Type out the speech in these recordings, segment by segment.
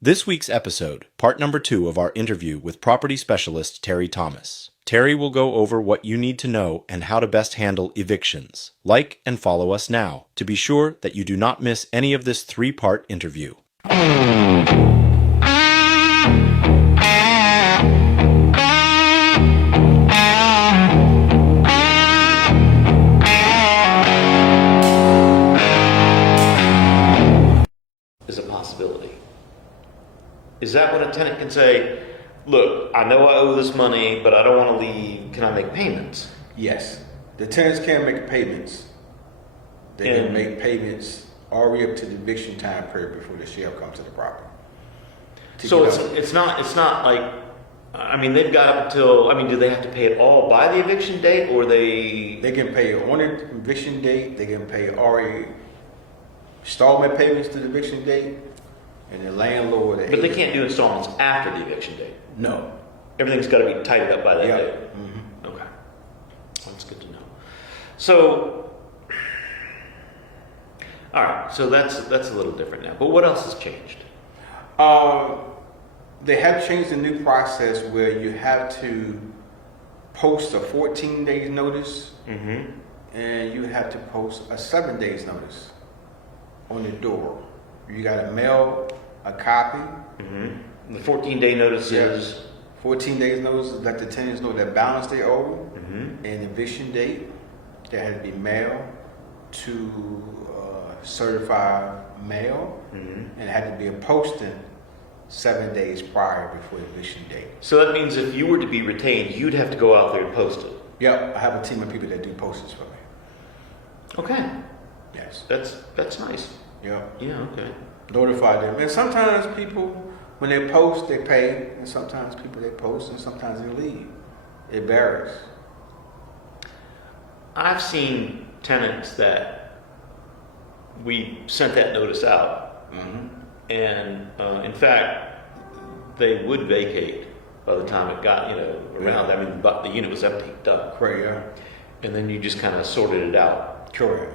This week's episode, part number 2 of our interview with property specialist Terry Thomas. Terry will go over what you need to know and how to best handle evictions. Like and follow us now to be sure that you do not miss any of this 3-part interview. Is a possibility. Is that when a tenant can say, look, I know I owe this money, but I don't want to leave. Can I make payments? Yes. The tenants can make payments. They can make payments all the way up to the eviction time period before the sheriff comes to the property. So it's not like, I mean, they've got up until, do they have to pay it all by the eviction date, or they can pay on the eviction date. They can pay already installment payments to the eviction date, and the landlord. But they can't do installments after the eviction date. No. Everything's got to be tidied up by that date. Mm-hmm. Okay, that's good to know. So, all right. So that's a little different now. But what else has changed? They have changed the new process where you have to post a 14 days notice, and you have to post a 7 days notice on the door. You got to mail a copy. The 14-day notice is 14 days notice to let the tenants know their balance they owe, and the eviction date that had to be mailed to certified mail, and it had to be a posting 7 days prior before the eviction date. So that means if you were to be retained, you'd have to go out there and post it. Yep, I have a team of people that do postings for me. Okay. Yes. That's nice. Yep. Yeah, okay. Notify them. And sometimes people, when they post, they pay, and sometimes people they post, and sometimes they leave. It varies. I've seen tenants that we sent that notice out, and in fact, they would vacate by the time it got, around. I mean, but the unit was empty, done. Correct, yeah. And then you just kind of sorted it out. Correct.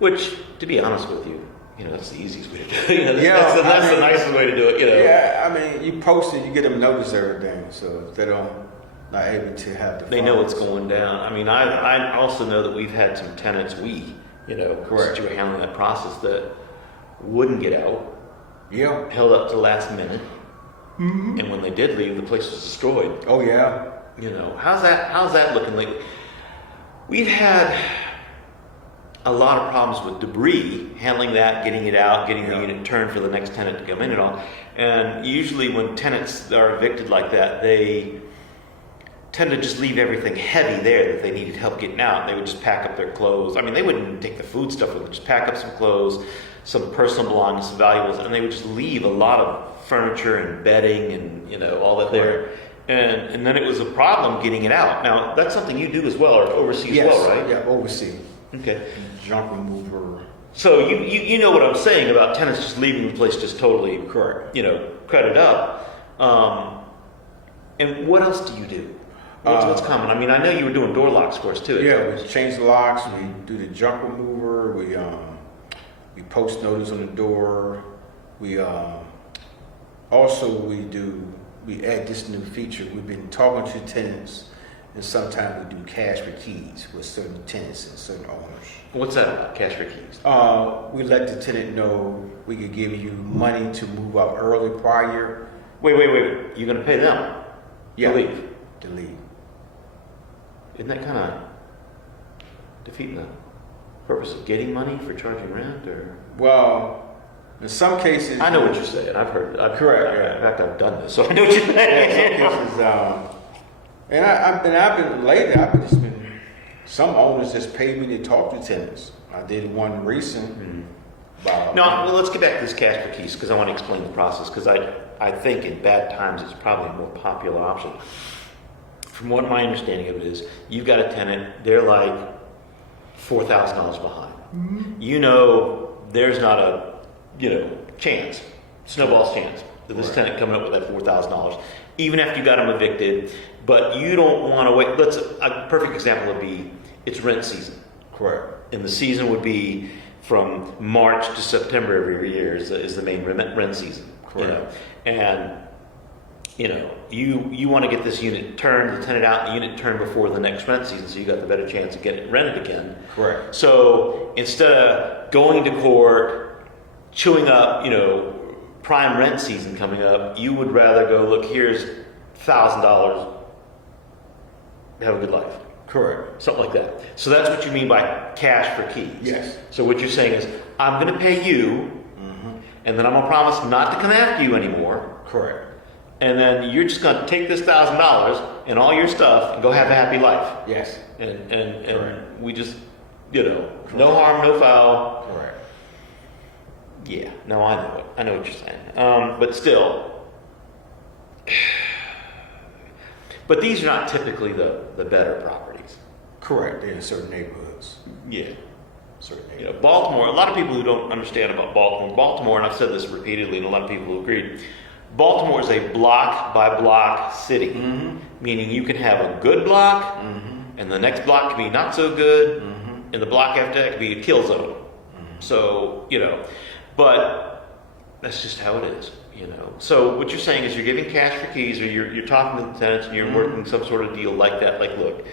Which, to be honest with you, that's the easiest way to do it. That's the nicest way to do it. Yeah, I mean, you post it, you get them notice everything, so if they don't not able to have the. They know what's going down. I mean, I also know that we've had some tenants correct, since you were handling that process, that wouldn't get out. Yeah. Held up to the last minute, and when they did leave, the place was destroyed. Oh yeah. How's that looking lately? We've had a lot of problems with debris, handling that, getting it out, getting the unit turned for the next tenant to come in and all. And usually when tenants are evicted like that, they tend to just leave everything heavy there that they needed help getting out. They would just pack up their clothes. I mean, they wouldn't even take the food stuff. They would just pack up some clothes, some personal belongings, some valuables, and they would just leave a lot of furniture and bedding and, all that there. And then it was a problem getting it out. Now, that's something you do as well, or oversee as well, right? Yeah, oversee. Okay. Junk remover. So you know what I'm saying about tenants just leaving the place just totally, cutted up. And what else do you do? What's common? I mean, I know you were doing door locks for us too. Yeah, we change the locks. We do the junk remover. We post notice on the door. We add this new feature. We've been talking to tenants, and sometimes we do cash for keys with certain tenants and certain owners. What's that about, cash for keys? We let the tenant know we could give you money to move out early prior. Wait. You're going to pay them? Yeah. To leave. Isn't that kind of defeating the purpose of getting money for charging rent, or? Well, in some cases. I know what you're saying. I've heard. Correct. In fact, I've done this, so I know what you're saying. In some cases, I've been lately. Some owners just paid me to talk to tenants. I did one recent. No, let's get back to this cash for keys, because I want to explain the process, because I think in bad times it's probably a more popular option. From what my understanding of it is, you've got a tenant, they're like $4,000 behind. There's not a chance, snowball's chance, that this tenant coming up with that $4,000, even after you got them evicted. But you don't want to wait. A perfect example would be, it's rent season. Correct. And the season would be from March to September every year is the main rent season. Correct. And you want to get this unit turned, the tenant out, and the unit turned before the next rent season, so you got the better chance of getting it rented again. Correct. So instead of going to court, chewing up, prime rent season coming up, you would rather go, look, here's $1,000, have a good life. Correct. Something like that. So that's what you mean by cash for keys. Yes. So what you're saying is, I'm going to pay you, and then I'm going to promise not to come after you anymore. Correct. And then you're just going to take this $1,000 and all your stuff and go have a happy life. Yes. And we just, no harm, no foul. Correct. Yeah, no, I know it. I know what you're saying. But still, but these are not typically the better properties. Correct. They're in certain neighborhoods. Yeah. Certain neighborhoods. Baltimore, a lot of people who don't understand about Baltimore, and I've said this repeatedly, and a lot of people agree, Baltimore is a block by block city, meaning you can have a good block, and the next block can be not so good, and the block after that can be a kill zone. So, but that's just how it is, So what you're saying is you're giving cash for keys, or you're talking to the tenants and you're working some sort of deal like that. Like, look,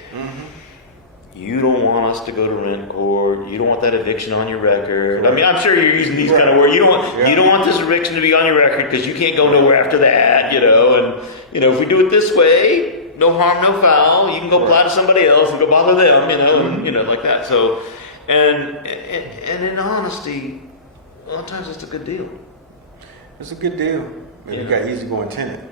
you don't want us to go to rent court. You don't want that eviction on your record. I mean, I'm sure you're using these kind of words. You don't want this eviction to be on your record because you can't go nowhere after that, And if we do it this way, no harm, no foul. You can go apply to somebody else and go bother them, and like that. So, and in honesty, a lot of times it's a good deal. It's a good deal. And you got easygoing tenant.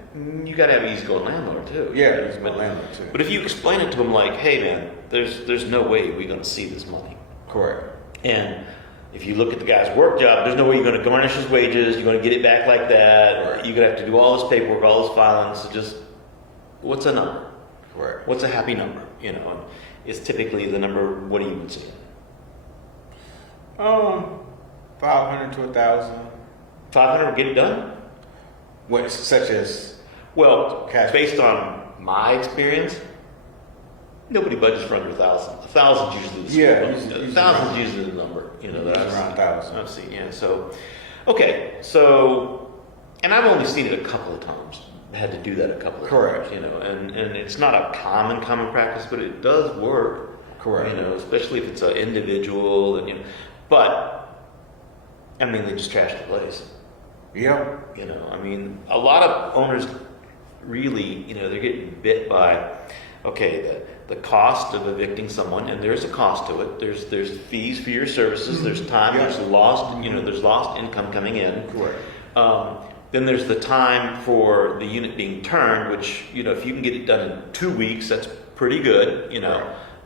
You got to have an easygoing landlord too. Yeah, easygoing landlord too. But if you explain it to them like, hey man, there's no way we're going to see this money. Correct. And if you look at the guy's work job, there's no way you're going to garnish his wages. You're going to get it back like that. Right. You're going to have to do all this paperwork, all this filing. So just, what's a number? Correct. What's a happy number? And it's typically the number. What do you consider? 500 to 1,000. 500 get it done? What, such as? Well, Cash. based on my experience, nobody budgets for under 1,000. 1,000 usually the Yeah, usually, usually 1,000 usually the number. That I've around 1,000. I've seen. Yeah. So, okay. So, and I've only seen it a couple of times. Had to do that a couple of Correct. times. And it's not a common practice, but it does work. Correct. Especially if it's an individual and but I mean they just trash the place. Yeah. A lot of owners really, they're getting bit by, okay, the cost of evicting someone, and there's a cost to it. There's fees for your services. There's time. Yeah. There's lost, there's lost income coming in. Correct. Then there's the time for the unit being turned, which, if you can get it done in 2 weeks, that's pretty good.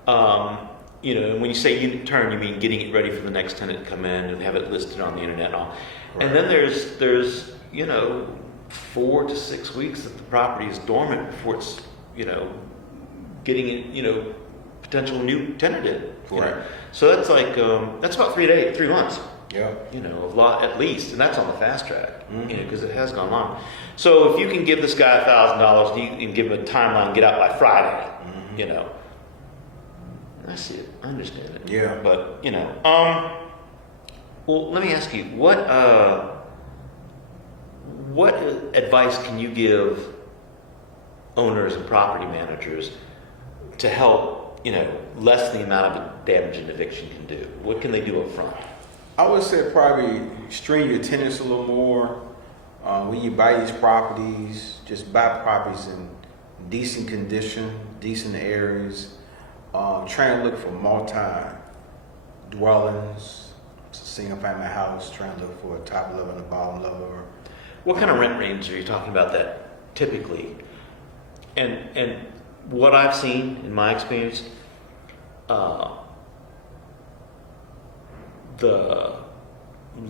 When you say unit turn, you mean getting it ready for the next tenant to come in and have it listed on the internet and all. Right. And then there's 4 to 6 weeks that the property is dormant before it's getting it potential new tenant in. Right. So that's like that's about 3 months. Yeah. A lot at least, and that's on the fast track. Because it has gone long. So if you can give this guy $1,000, you can give him a timeline, get out by Friday. I see it. I understand it. Yeah. But well, let me ask you, what advice can you give owners and property managers to help, lessen the amount of damage an eviction can do? What can they do up front? I would say probably strain your tenants a little more. When you buy these properties, just buy properties in decent condition, decent areas. Try and look for multi-dwellings, single-family house. Try and look for a top level and a bottom level. What kind of rent range are you talking about that typically? And what I've seen in my experience, the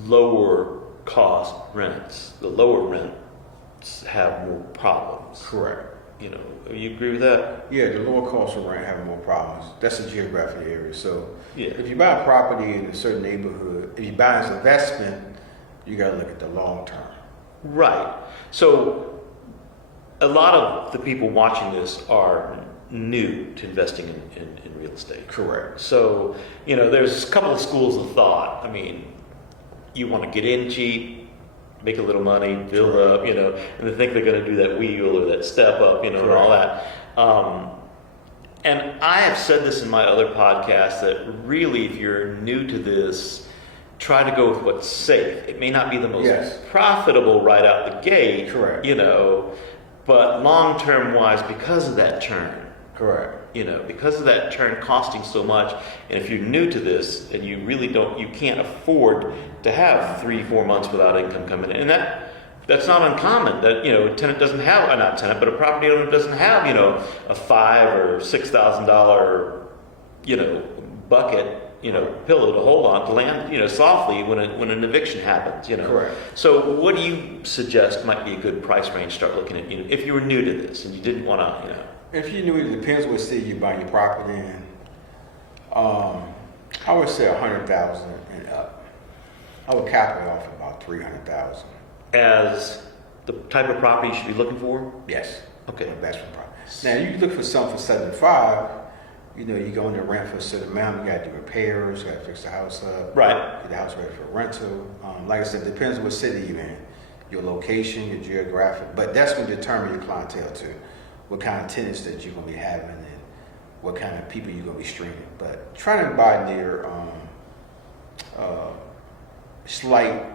lower cost rents, the lower rents have more problems. Correct. You agree with that? Yeah, the lower cost of rent have more problems. That's a geographic area. So Yeah. if you buy a property in a certain neighborhood, if you buy as an investment, you got to look at the long term. Right. So a lot of the people watching this are new to investing in real estate. Correct. So, there's a couple of schools of thought. I mean, you want to get in cheap, make a little money, build up, and they think they're going to do that wheel or that step up, and all that. And I have said this in my other podcasts that really, if you're new to this, try to go with what's safe. It may not be the most profitable right out the gate, correct, but long-term wise, because of that churn, correct, because of that churn costing so much, and if you're new to this and you really you can't afford to have 3-4 months without income coming in, and that's not uncommon. That a tenant doesn't have, not tenant, but a property owner doesn't have a $5,000 or $6,000 bucket pillow to hold on to land softly when an eviction happens. Correct. So what do you suggest might be a good price range to start looking at? If you were new to this and you didn't want to If you knew, it depends what city you buy your property in. I would say 100,000 and up. I would cap it off about 300,000. as the type of property you should be looking for? Yes. Okay. Investment property. Now you look for something for 75. You go into rent for a certain amount. You got to do repairs. You got to fix the house up. Right. Get the house ready for rental. Like I said, depends what city you're in, your location, your geographic. But that's going to determine your clientele too. What kind of tenants that you're going to be having and what kind of people you're going to be streaming. But trying to buy near slight,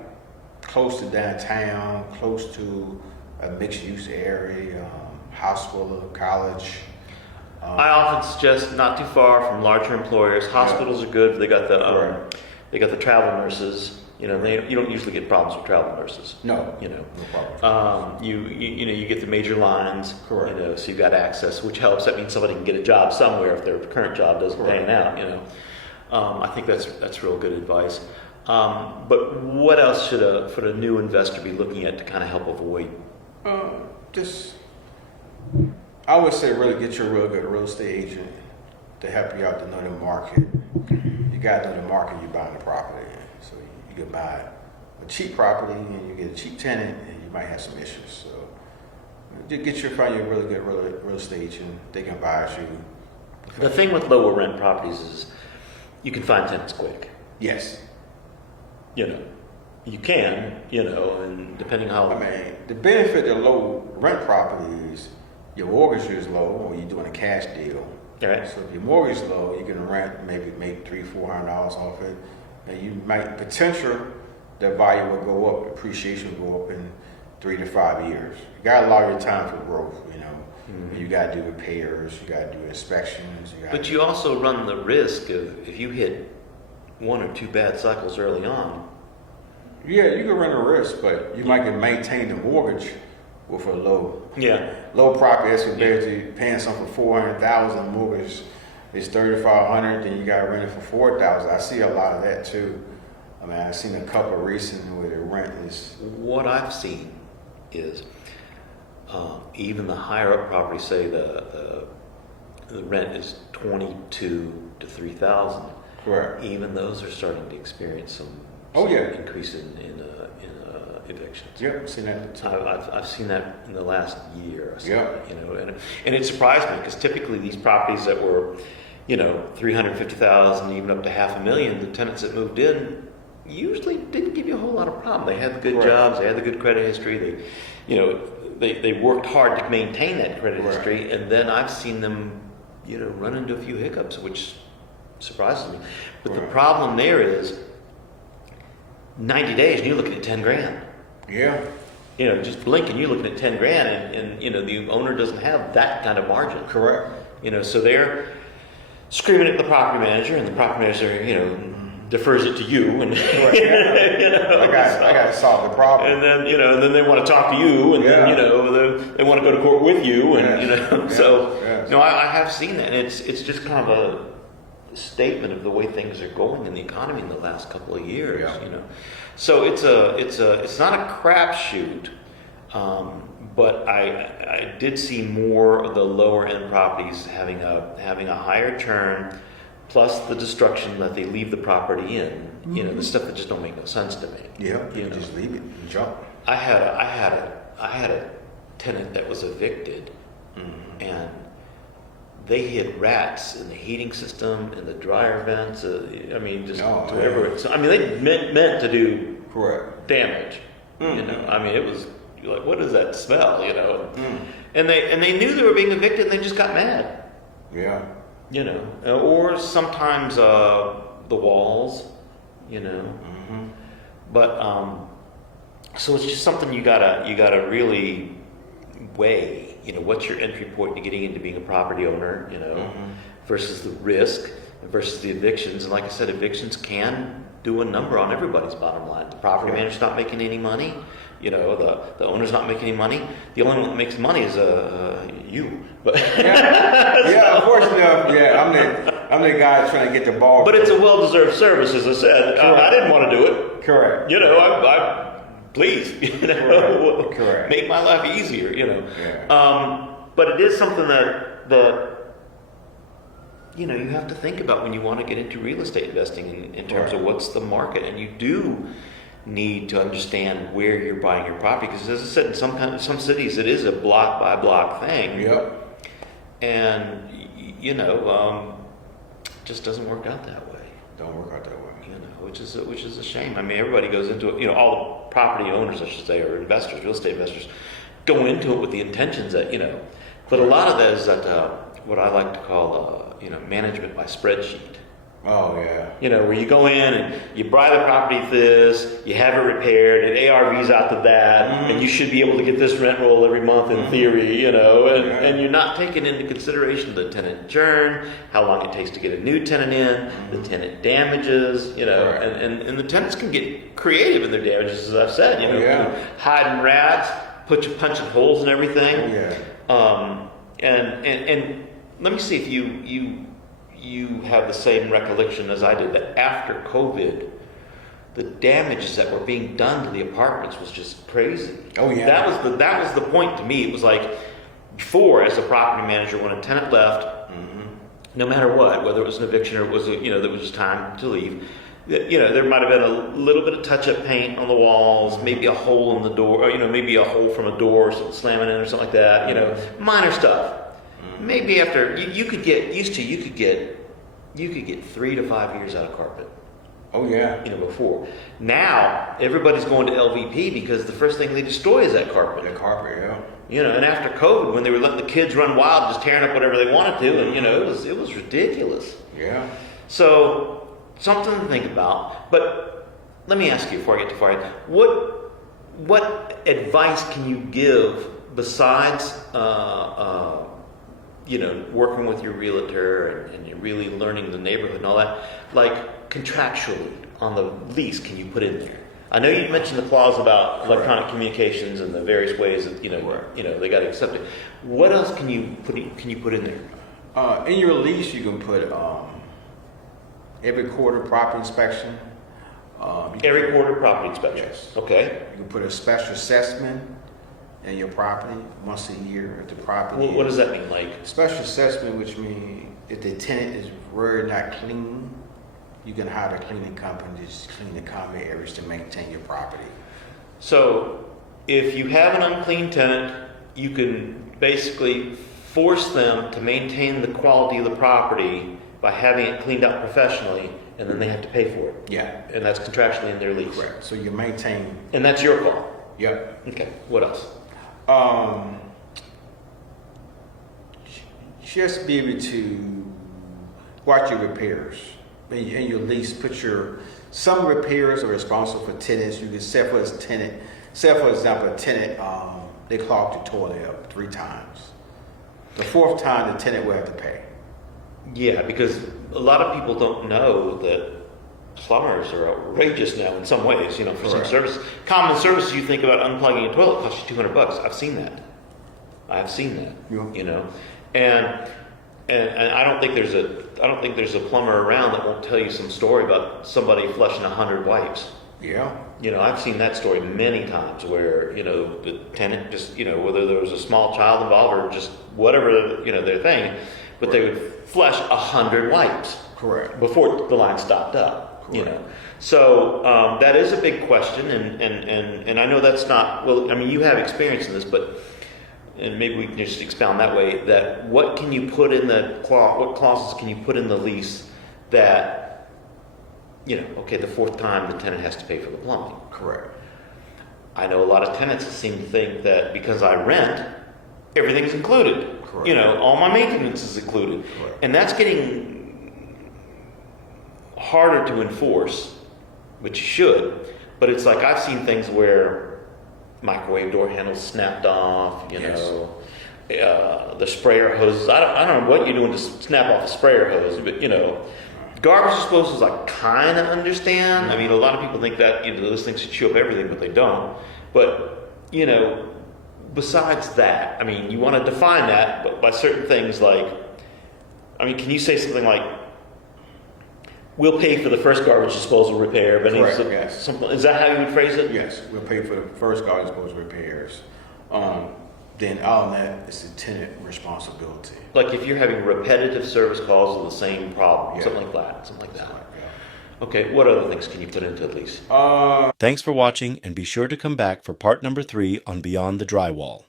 close to downtown, close to a mixed use area, hospital, college. I often suggest not too far from larger employers. Hospitals are good. They got the travel nurses. You don't usually get problems with travel nurses. No. No problem. You get the major lines. Correct. So you've got access, which helps. That means somebody can get a job somewhere if their current job doesn't pan out. I think that's real good advice. But what else should a new investor be looking at to kind of help avoid? I would say really get your real good real estate agent to help you out to know the market. You got to know the market you're buying the property in. So you can buy a cheap property and you get a cheap tenant and you might have some issues. So just find your really good real estate agent. They can advise you. The thing with lower rent properties is you can find tenants quick. Yes. You can, and depending how... the benefit of low rent properties, your mortgage is low or you're doing a cash deal. All right. So if your mortgage is low, you can rent, maybe make $300-400 off it. And you might, the value will go up, appreciation will go up in 3 to 5 years. You got to allow your time for growth, Mm-hmm. You got to do repairs, you got to do inspections. But you also run the risk of if you hit 1 or 2 bad cycles early on. Yeah, you can run a risk, but you might can maintain the mortgage with a low property as compared to paying something for $400,000. Mortgage is $3,500, then you got to rent it for $4,000. I see a lot of that too. I've seen a couple recently where the rent is. What I've seen is even the higher up properties, say the rent is $22,000 to $3,000. Correct. Even those are starting to experience some increase in evictions. Yep, I've seen that. I've seen that in the last year or so. Yeah. And it surprised me because typically these properties that were, $350,000, even up to $500,000, the tenants that moved in usually didn't give you a whole lot of problem. They had the good jobs, they had the good credit history. They worked hard to maintain that credit history, and then I've seen them, run into a few hiccups, which surprises me. But the problem there is 90 days and you're looking at 10 grand. Yeah. Just blink and you're looking at 10 grand and the owner doesn't have that kind of margin. Correct. So they're screaming at the property manager and the property manager, defers it to you and I got to solve the problem. And then, and then they want to talk to you and then, they want to go to court with you and, I have seen that and it's just kind of a statement of the way things are going in the economy in the last couple of years. So it's not a crapshoot, but I did see more of the lower end properties having a higher churn, plus the destruction that they leave the property in. The stuff that just don't make no sense to me. Yeah, you just leave it and jump. I had a tenant that was evicted, and they hit rats in the heating system, in the dryer vents. I mean, just No, whatever. I mean, they meant to do Correct. damage. Mm. You know, I mean, it was you're like, what is that smell? You know, and they knew they were being evicted, and they just got mad. Yeah. You know, or sometimes the walls. You know, but so it's just something you gotta really weigh. You know, what's your entry point to getting into being a property owner? You know, versus the risk versus the evictions. And like I said, evictions can do a number on everybody's bottom line. The property manager's not making any money. You know, the owner's not making any money. The only one that makes money is you. But yeah, unfortunately, I'm the guy trying to get the ball. But it's a well-deserved service, as I said. I didn't want to do it. Correct. You know, I please, you know, Correct. make my life easier. You know, Yeah. but it is something that you know you have to think about when you want to get into real estate investing in terms of what's the market, and you do need to understand where you're buying your property, because as I said, in some cities it is a block by block thing. Yep. And you know, just doesn't work out that way. Don't work out that way. You know, which is a shame. I mean, everybody goes into it. You know, all the property owners, I should say, or investors, real estate investors, go into it with the intentions that you know. But a lot of that is that what I like to call you know, management by spreadsheet. Oh yeah. You know, where you go in and you buy the property for this, you have it repaired, and ARVs out to that, and you should be able to get this rent roll every month in theory, you know, and you're not taking into consideration the tenant churn, how long it takes to get a new tenant in, the tenant damages, you know, and the tenants can get creative in their damages, as I've said, you know, hiding rats, punching holes in everything. And let me see if you have the same recollection as I did, that after COVID, the damages that were being done to the apartments was just crazy. Oh yeah. That was the point to me. It was like, before, as a property manager, when a tenant left, no matter what, whether it was an eviction or it was you know, there was just time to leave, you know, there might have been a little bit of touch-up paint on the walls, maybe a hole in the door, or, you know, maybe a hole from a door slamming in or something like that, you know, minor stuff. Maybe after you could get used to, you could get 3 to 5 years out of carpet. Oh yeah. You know, before. Now everybody's going to LVP because the first thing they destroy is that carpet. The carpet, yeah. You know, and after COVID, when they were letting the kids run wild, just tearing up whatever they wanted to, and you know, it was ridiculous. Yeah. So something to think about. But let me ask you before I get too far, what advice can you give besides you know, working with your realtor and you're really learning the neighborhood and all that, like contractually on the lease, can you put in there? I know you mentioned the clause about electronic communications and the various ways that you know they got to accept it. What else can you put in there? In your lease, you can put every quarter property inspection. Every quarter property inspection. Yes. Okay. You can put a special assessment in your property once a year if the property. What does that mean? Like special assessment, which means if the tenant is very not clean, you can hire a cleaning company to just clean the common areas to maintain your property. So, if you have an unclean tenant, you can basically force them to maintain the quality of the property by having it cleaned up professionally, and then they have to pay for it. Yeah. And that's contractually in their lease. Correct. So you maintain. And that's your call. Yep. Okay. What else? Just be able to watch your repairs. In your lease, some repairs are responsible for tenants. You can set for example, a tenant, they clogged the toilet up 3 times. The 4th time, the tenant will have to pay. Yeah, because a lot of people don't know that plumbers are outrageous now in some ways, you know, for some services. Common services, you think about unplugging a toilet costs you $200. I've seen that. Yeah. You know, and I don't think there's a plumber around that won't tell you some story about somebody flushing 100 wipes. Yeah. You know, I've seen that story many times where, you know, the tenant just, you know, whether there was a small child involved or just whatever, you know, their thing, but they would flush 100 wipes. Correct. Before the line stopped up. Correct. You know. So that is a big question, and I know that's not, well, I mean, you have experience in this, but and maybe we can just expound that way, that what can you put in the what clauses can you put in the lease that, okay, the fourth time the tenant has to pay for the plumbing. Correct. I know a lot of tenants seem to think that because I rent, everything's included. Correct. All my maintenance is included. Correct. And that's getting harder to enforce, but you should. But it's like I've seen things where microwave door handles snapped off, the sprayer hoses. I don't know what you're doing to snap off a sprayer hose, but garbage disposals I kind of understand. I mean, a lot of people think that those things should chew up everything, but they don't. But besides that, I mean, you want to define that, but by certain things like, I mean, can you say something like, we'll pay for the first garbage disposal repair, but Correct, yes. Is that how you would phrase it? Yes, we'll pay for the first garbage disposal repairs. Then all that is the tenant responsibility. Like if you're having repetitive service calls of the same problem, Yeah. something like that. Yeah. Okay, what other things can you put into a lease? Thanks for watching, and be sure to come back for part number 3 on Beyond the Drywall.